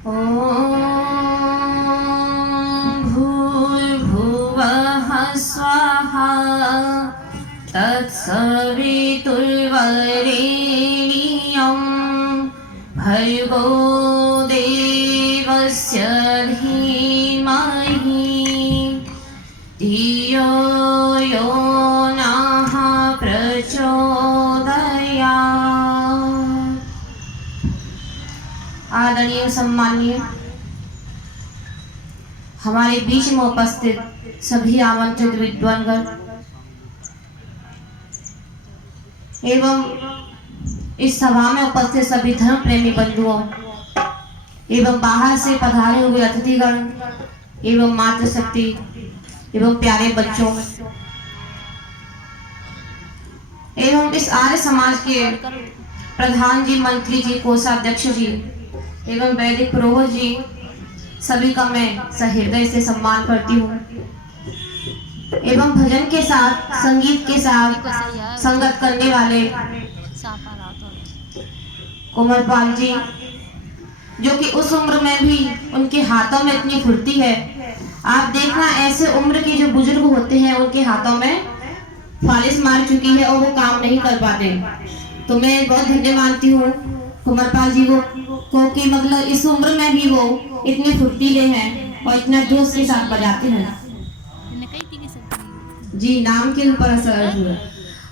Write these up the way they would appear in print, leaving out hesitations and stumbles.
ॐ भूर्भुवः स्वाहा तत्सवितुर्वरेण्यं भर्गो देवस्य धीमहि धियो यो नः प्रचोदयात्। आदरणीय सम्माननीय हमारे बीच में उपस्थित सभी आमंत्रित विद्वानगण एवं इस सभा में उपस्थित सभी धर्म प्रेमी बंधुओं एवं बाहर से पधारे हुए अतिथिगण एवं मातृशक्ति एवं प्यारे बच्चों एवं इस आर्य समाज के प्रधान जी, मंत्री जी, कोषाध्यक्ष जी एवं वैदिक पुरोहित जी, सभी का मैं सहृदय से सम्मान करती हूँ एवं भजन के साथ, संगीत के साथ संगत करने वाले कुंवरपाल जी, जो कि उस उम्र में भी उनके हाथों में इतनी फुर्ती है। आप देखना, ऐसे उम्र के जो बुजुर्ग होते हैं उनके हाथों में फालिस मार चुकी है और वो काम नहीं कर पाते। तो मैं बहुत धन्य मानती हूँ कुंवरपाल जी को कि मतलब इस उम्र में भी वो इतने फुर्तीले हैं और इतना जोश के साथ बजाते हैं। जी, नाम के ऊपर असर हुआ।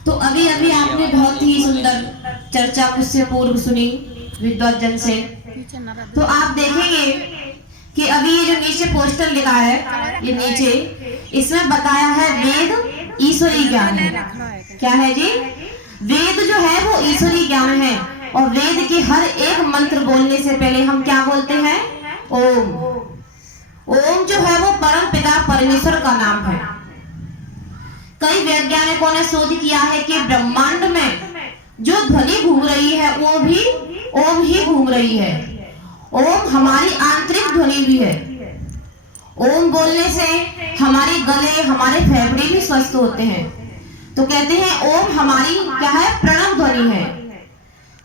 तो अभी अभी आपने बहुत ही सुंदर चर्चा मुझसे पूर्व सुनी विद्वत जन से। तो आप देखेंगे कि अभी ये जो नीचे पोस्टर लिखा है, ये नीचे इसमें बताया है वेद ईश्वरी ज्ञान है। क्या है जी? वेद जो है वो ईश्वरी ज्ञान है और वेद के हर एक मंत्र बोलने से पहले हम क्या बोलते हैं? ओम। ओम जो है वो परम पिता परमेश्वर का नाम है। कई वैज्ञानिकों ने शोध किया है कि ब्रह्मांड में जो ध्वनि घूम रही है वो भी ओम ही घूम रही है। ओम हमारी आंतरिक ध्वनि भी है। ओम बोलने से हमारे गले, हमारे फेफड़े भी स्वस्थ होते हैं। तो कहते हैं ओम हमारी क्या है? प्रणव ध्वनि है।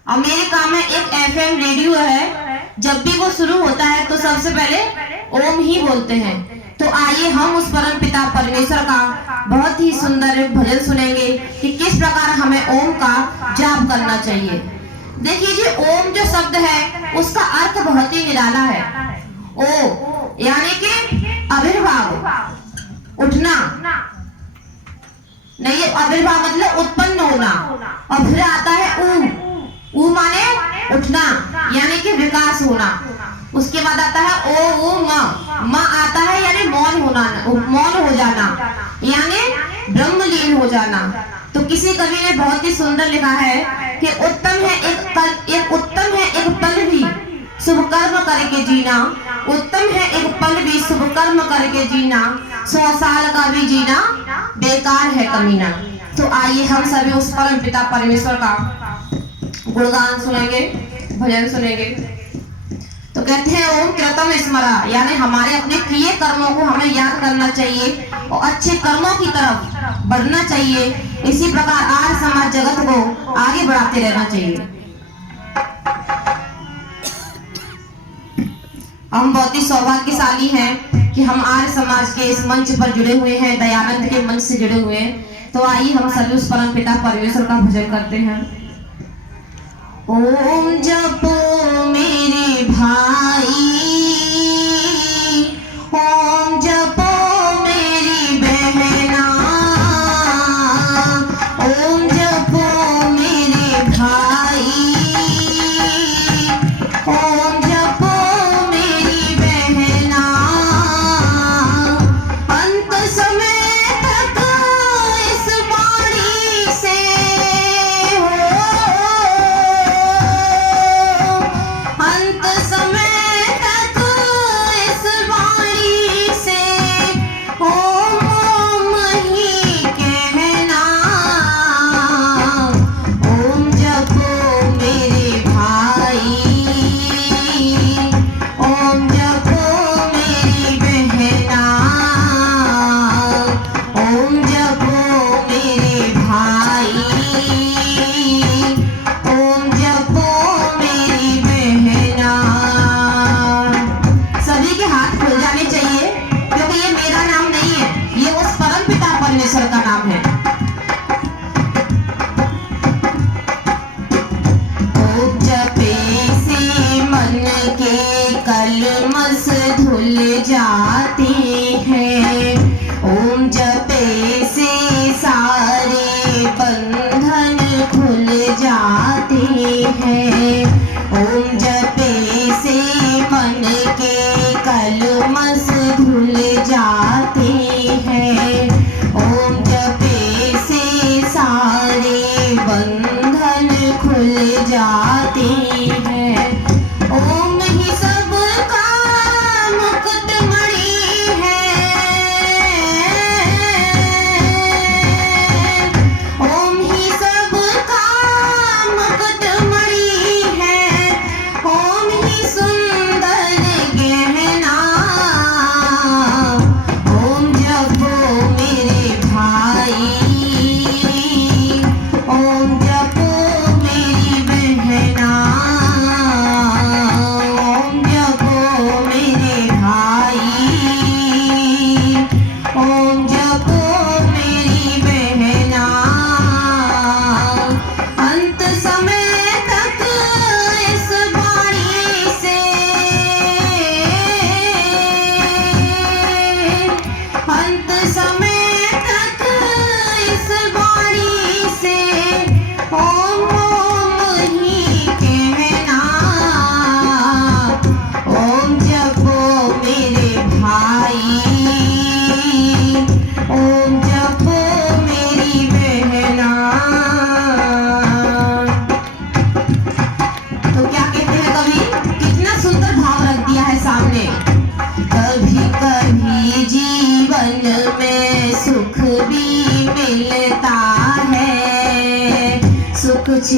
अमेरिका में एक FM रेडियो है, जब भी वो शुरू होता है तो सबसे पहले ओम ही बोलते हैं। तो आइए हम उस परम पिता परमेश्वर का बहुत ही सुंदर भजन सुनेंगे कि किस प्रकार हमें ओम का जाप करना चाहिए। देखिए जी, ओम जो शब्द है उसका अर्थ बहुत ही निराला है। ओ यानी कि आविर्भाव, उठना। नहीं, आविर्भाव मतलब उत्पन्न होना। और फिर आता है ऊ। ऊ माने उठना यानी कि विकास होना। उसके बाद आता है ओ म आता है यानी मौन होना, मौन हो जाना यानी ब्रह्मलीन हो जाना। तो किसी कवि ने बहुत ही सुंदर लिखा है कि उत्तम है एक पल भी शुभ कर्म करके जीना। उत्तम है एक पल भी शुभ कर्म करके जीना। 100 साल का भी जीना बेकार है कमीना। तो आइए हम सभी उस परम पिता परमेश्वर का गुणगान सुनेंगे, भजन सुनेंगे। तो कहते हैं ओम कृतम स्मरा, यानी हमारे अपने किए कर्मों को हमें याद करना चाहिए और अच्छे कर्मों की तरफ बढ़ना चाहिए। इसी प्रकार आर्य समाज जगत को आगे बढ़ाते रहना चाहिए। हम बहुत ही सौभाग्यशाली हैं कि हम आर्य समाज के इस मंच पर जुड़े हुए हैं, दयानंद के मंच से जुड़े हुए हैं। तो आइए हम सभी उस परम पिता परमेश्वर का भजन करते हैं। ओम जपो मेरे भाई, ओम जपो मेरी बहना, ओम जपो मेरे भाई, ओम जपो मेरी बहना। अंत समय तक इस वाणी से हो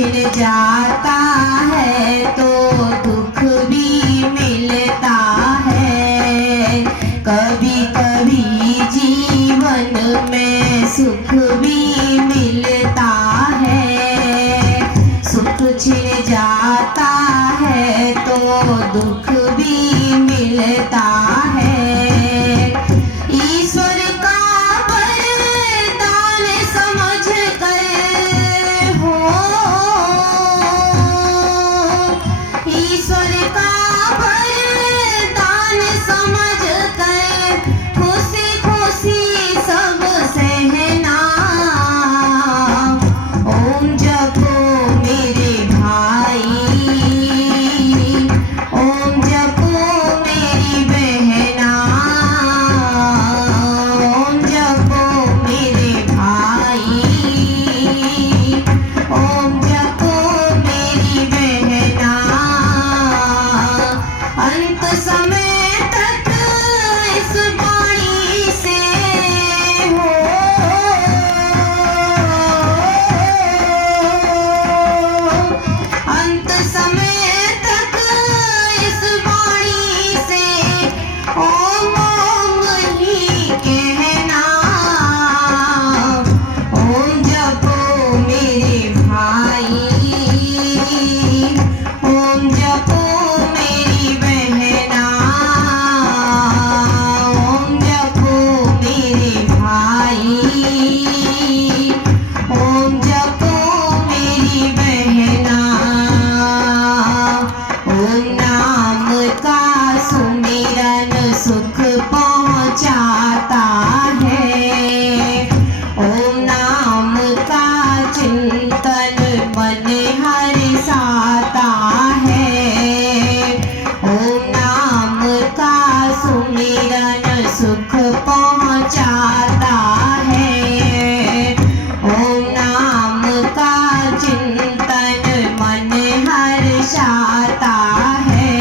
छिन जाता है तो दुख भी मिलता है, कभी कभी जीवन में सुख भी मिलता है। सुख छिन जाता है तो दुख भी मिलता है। ईश्वर का वरदान समझ कर हो, ईश्वर का वरदान समझ कर खुशी खुशी सब सहना। ओम जपो मेरे भाई, ओम जपो मेरी बहना, ओम जपो मेरे भाई, ओम जपो मेरी बहना। अंत समय तक इस वाणी से हो, अंत समय तक इस वाणी से ओम ओम ही कहना। ओम जपो मेरे भाई, ओम जपो मेरी बहना, ओम जपो मेरे भाई, ओम जपो मेरी बहना। ओम नाम का सुमिरन सुख पहुँचाता है, ओम नाम का चिंतन मन हर्षाता है। ओम नाम का सुमिरन सुख पहुँचाता है, ओम नाम का चिंतन मन हर्षाता है।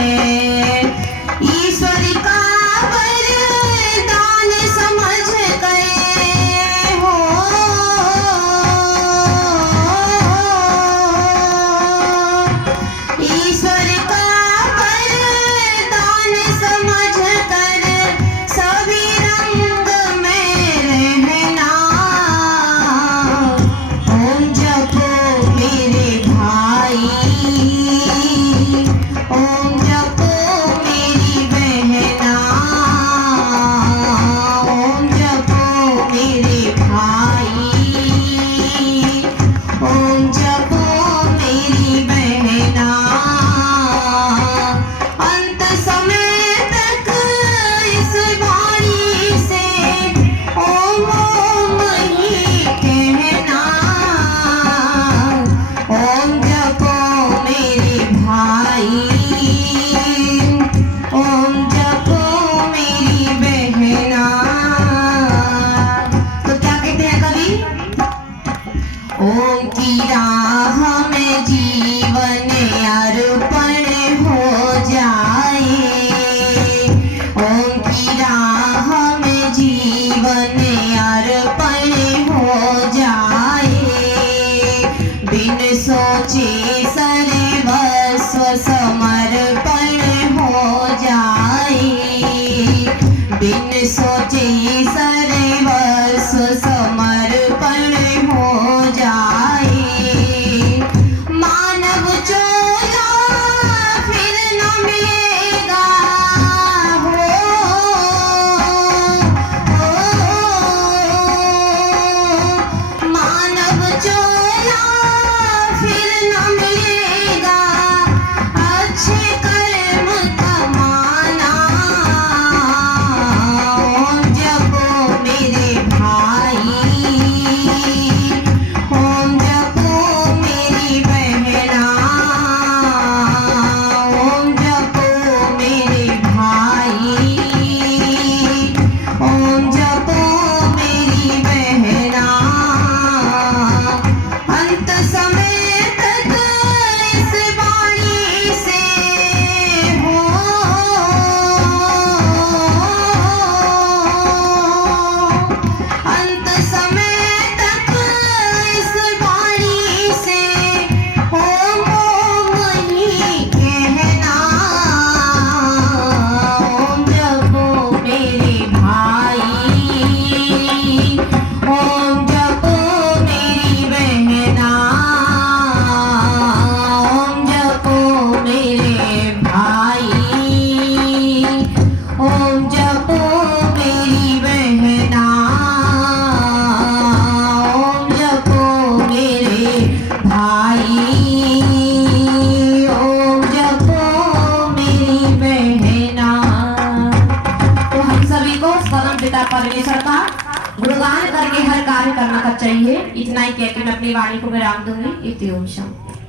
चाहिए। इतना ही कहकर मैं अपनी वाणी को विराम दूंगी। इति ओम शांति।